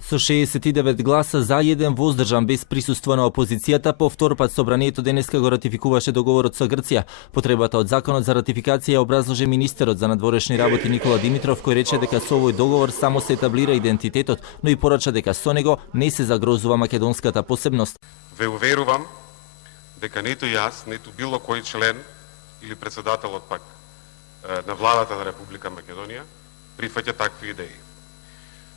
Со 69 гласа за, 1 воздржан без присуство на опозицијата, по втор пат собранието денеска го ратификуваше договорот со Грција. Потребата од законот за ратификација образложи министерот за надворешни работи Никола Димитров, кој рече дека со овој договор само се етаблира идентитетот, но и порача дека со него не се загрозува македонската посебност. Ве уверувам дека ниту јас, ниту било кој член или председателот пак на владата на Република Македонија прифаќа такви идеи.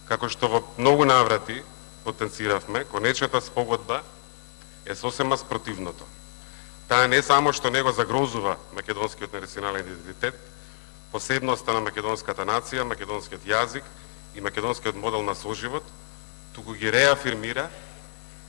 Како што во многу наврати потенциравме, конечната спогодба е сосема спротивното. Таа не само што него загрозува македонскиот национален идентитет, посебноста на македонската нација, македонскиот јазик и македонскиот модел на соживот, туку ги реафирмира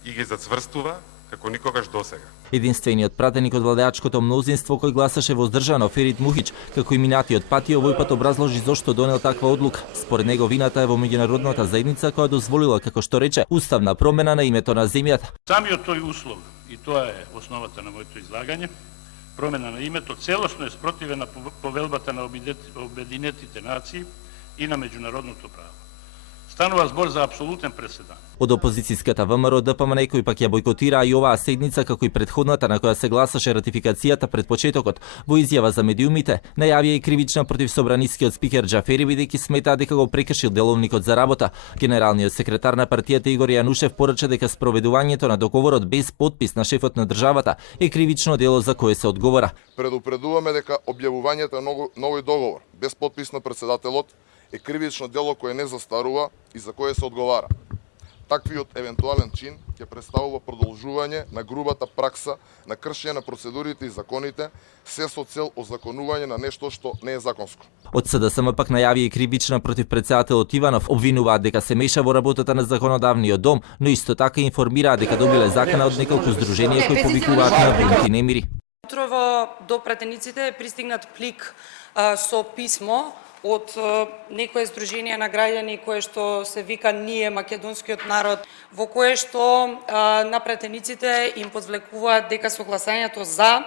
и ги зацврстува како никогаш досега. Единствениот пратеник од владеачкото мнозинство кој гласаше воздржано, Ферит Мухич, како и минатиот пати, овој пат образложи зошто донел таква одлука. Според него вината е во меѓународната заедница која дозволила, како што рече, уставна промена на името на земјата. Самиот тој услов, и тоа е основата на моето излагање, промена на името целосно е спротивена повелбата на Обединетите нации и на меѓународното право. Станува збор за апсолутен преседан. Од опозицијската ВМРО ДПМН кој пак ја бойкотира и оваа седница како и претходната на која се гласаше ратификацијата пред почетокот, во изјава за медиумите, најавија и кривична против собранискиот спикер Џафери бидејќи смета дека го прекршил деловникот за работа. Генералниот секретар на партијата Игор Јанушев порача дека спроведувањето на договорот без подпис на шефот на државата е кривично дело за кое се одговара. Предупредуваме дека објавувањето на новој договор без подпис на председателот е кривично дело кое не застарува и за кое се одговара. Таквиот евентуален чин ќе представува продолжување на грубата пракса на кршење на процедурите и законите, се со цел озаконување на нешто што не е законско. Од СДСМ пак најави и кривична против председателот Иванов, обвинуваат дека се меша во работата на законодавниот дом, но исто така информираат дека добиле закана од неколку здруженија кои повикуваат на бунти немири. Утрово до пратениците е пристигнат плик со писмо од некое здружение на граѓани кое што се вика Ние македонскиот народ, во кое што на пратениците им подвлекуваат дека со гласањето за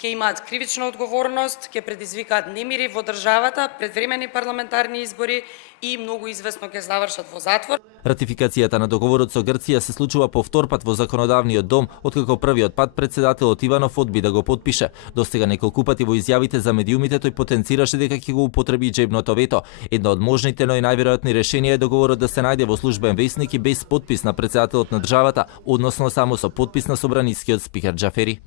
ќе имаат кривична одговорност, ќе предизвикаат немири во државата, предвремени парламентарни избори и многу извесно ќе завршат во затвор. Ратификацијата на договорот со Грција се случува по втор пат во законодавниот дом, откако првиот пат председателот Иванов одби да го подпише. Достига неколку пати во изјавите за медиумите тој потенцираше дека ќе го употреби џебното вето. Едно од можните, но и најверојатни решенија е договорот да се најде во службен весник и без подпис на председателот на државата, односно само со подпис на собранискиот спикер Џафери.